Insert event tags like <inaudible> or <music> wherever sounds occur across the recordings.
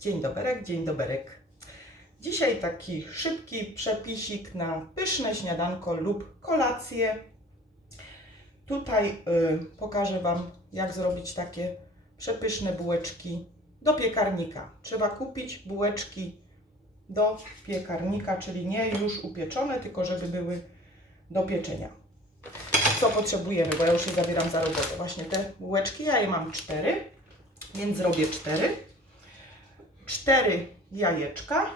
Dzień doberek, dzień doberek. Dzisiaj taki szybki przepisik na pyszne śniadanko lub kolację. Tutaj y, pokażę Wam, jak zrobić takie przepyszne bułeczki do piekarnika. Trzeba kupić bułeczki do piekarnika, czyli nie już upieczone, tylko żeby były do pieczenia. Co potrzebujemy, bo ja już się zabieram za robotę. Właśnie te bułeczki, ja je mam cztery, więc zrobię cztery. Cztery jajeczka.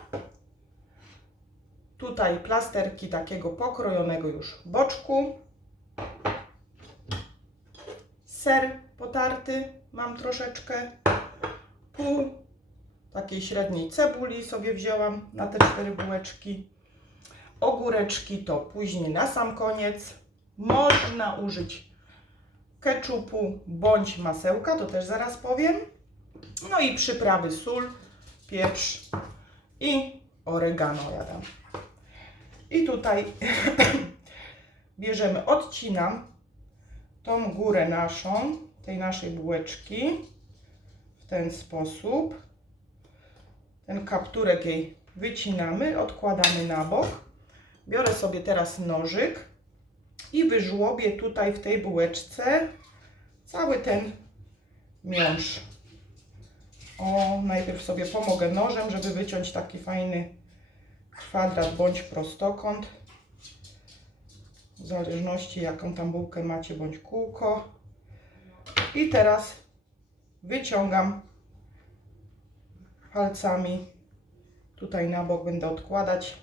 Tutaj plasterki takiego pokrojonego już boczku. Ser potarty mam troszeczkę. Pół takiej średniej cebuli sobie wzięłam na te cztery bułeczki. Ogóreczki to później na sam koniec. Można użyć keczupu bądź masełka, to też zaraz powiem. No i przyprawy sól, pieprz i oregano ja dam. I tutaj <clears throat> bierzemy, odcinam tą górę naszą, tej naszej bułeczki w ten sposób. Ten kapturek jej wycinamy, odkładamy na bok. Biorę sobie teraz nożyk i wyżłobię tutaj w tej bułeczce cały ten miąższ. O, najpierw sobie pomogę nożem, żeby wyciąć taki fajny kwadrat bądź prostokąt. W zależności jaką tam bułkę macie bądź kółko. I teraz wyciągam palcami. Tutaj na bok będę odkładać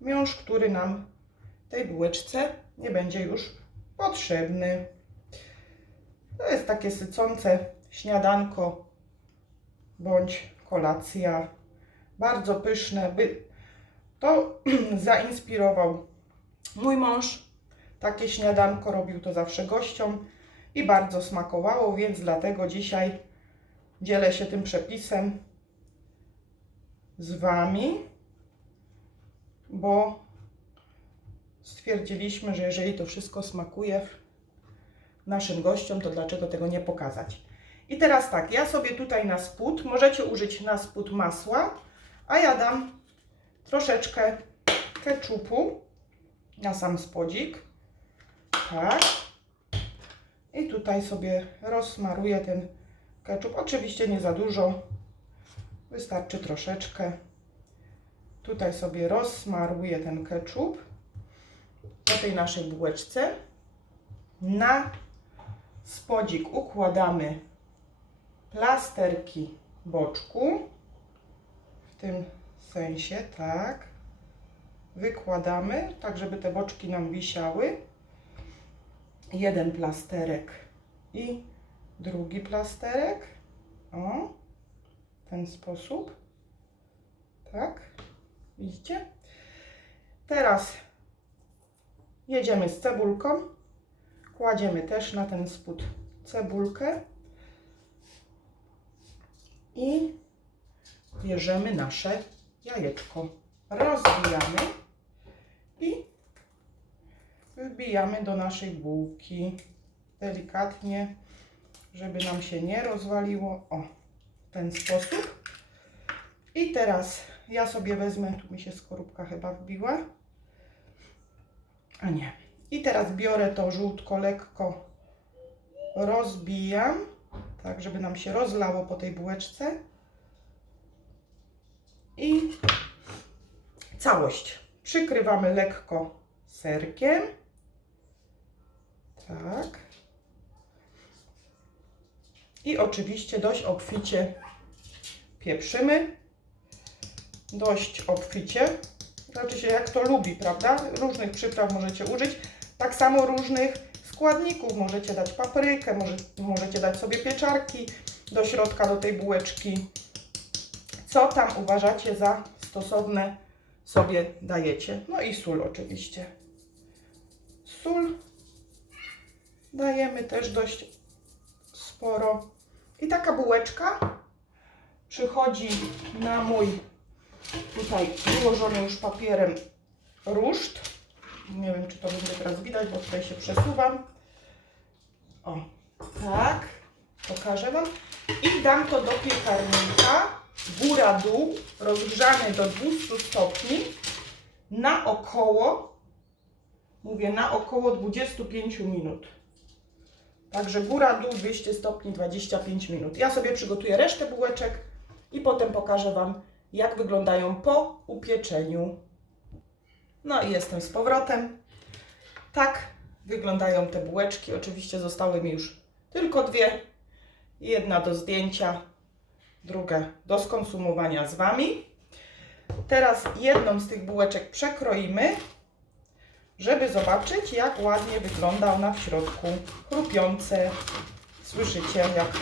miąższ, który nam tej bułeczce nie będzie już potrzebny. To jest takie sycące śniadanko bądź kolacja. Bardzo pyszne. To <clears throat> zainspirował mój mąż. Takie śniadanko robił to zawsze gościom i bardzo smakowało, więc dlatego dzisiaj dzielę się tym przepisem z Wami, bo stwierdziliśmy, że jeżeli to wszystko smakuje naszym gościom, to dlaczego tego nie pokazać? I teraz tak, ja sobie tutaj na spód, możecie użyć na spód masła, a ja dam troszeczkę keczupu na sam spodzik. Tak. I tutaj sobie rozsmaruję ten keczup. Oczywiście nie za dużo, wystarczy troszeczkę. Tutaj sobie rozsmaruję ten keczup na tej naszej bułeczce. Na spodzik układamy plasterki boczku. W tym sensie, tak. Wykładamy, tak żeby te boczki nam wisiały. Jeden plasterek i drugi plasterek. O, w ten sposób. Tak. Widzicie? Teraz jedziemy z cebulką. Kładziemy też na ten spód cebulkę i bierzemy nasze jajeczko. Rozbijamy i wbijamy do naszej bułki delikatnie, żeby nam się nie rozwaliło. O, w ten sposób. I teraz ja sobie wezmę, tu mi się skorupka chyba wbiła. A nie. I teraz biorę to żółtko lekko rozbijam, tak żeby nam się rozlało po tej bułeczce. I całość przykrywamy lekko serkiem. Tak. I oczywiście dość obficie pieprzymy. Dość obficie. Znaczy się jak to lubi, prawda? Różnych przypraw możecie użyć. Tak samo różnych składników. Możecie dać paprykę, może, możecie dać sobie pieczarki do środka, do tej bułeczki. Co tam uważacie za stosowne sobie dajecie. No i sól oczywiście. Sól dajemy też dość sporo. I taka bułeczka przychodzi na mój tutaj wyłożony już papierem ruszt. Nie wiem, czy to będzie teraz widać, bo tutaj się przesuwam. O, tak. Pokażę Wam. I dam to do piekarnika. góra-dół rozgrzany do 200 stopni na około, mówię na około 25 minut. Także góra-dół 200 stopni 25 minut. Ja sobie przygotuję resztę bułeczek i potem pokażę Wam, jak wyglądają po upieczeniu. No i jestem z powrotem. Tak wyglądają te bułeczki. Oczywiście zostały mi już tylko dwie. Jedna do zdjęcia, druga do skonsumowania z Wami. Teraz jedną z tych bułeczek przekroimy, żeby zobaczyć, jak ładnie wygląda ona w środku. Chrupiące. Słyszycie, jak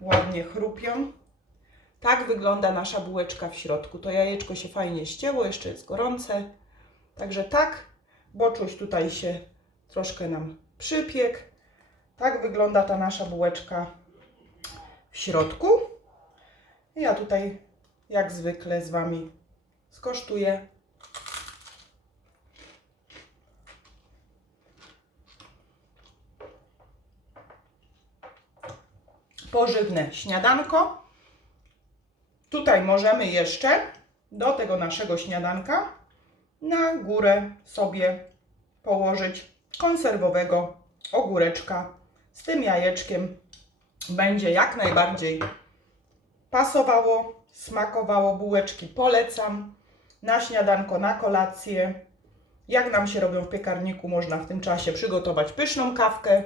ładnie chrupią. Tak wygląda nasza bułeczka w środku. To jajeczko się fajnie ścięło, jeszcze jest gorące. Także tak, boczuś tutaj się troszkę nam przypiekł. Tak wygląda ta nasza bułeczka w środku. Ja tutaj, jak zwykle, z Wami skosztuję. Pożywne śniadanko. Tutaj możemy jeszcze do tego naszego śniadanka na górę sobie położyć konserwowego ogóreczka z tym jajeczkiem. Będzie jak najbardziej pasowało, smakowało. Bułeczki polecam na śniadanko, na kolację. Jak nam się robią w piekarniku, można w tym czasie przygotować pyszną kawkę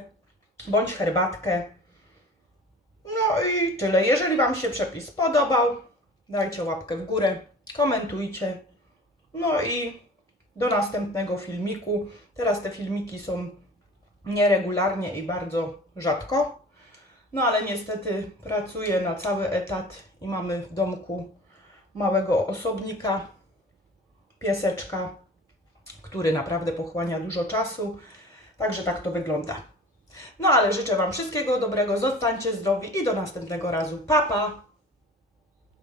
bądź herbatkę. No i tyle. Jeżeli Wam się przepis podobał, dajcie łapkę w górę, komentujcie. No i do następnego filmiku. Teraz te filmiki są nieregularnie i bardzo rzadko. No ale niestety pracuję na cały etat i mamy w domku małego osobnika, pieseczka, który naprawdę pochłania dużo czasu. Także tak to wygląda. No ale życzę Wam wszystkiego dobrego, zostańcie zdrowi i do następnego razu. Pa, pa!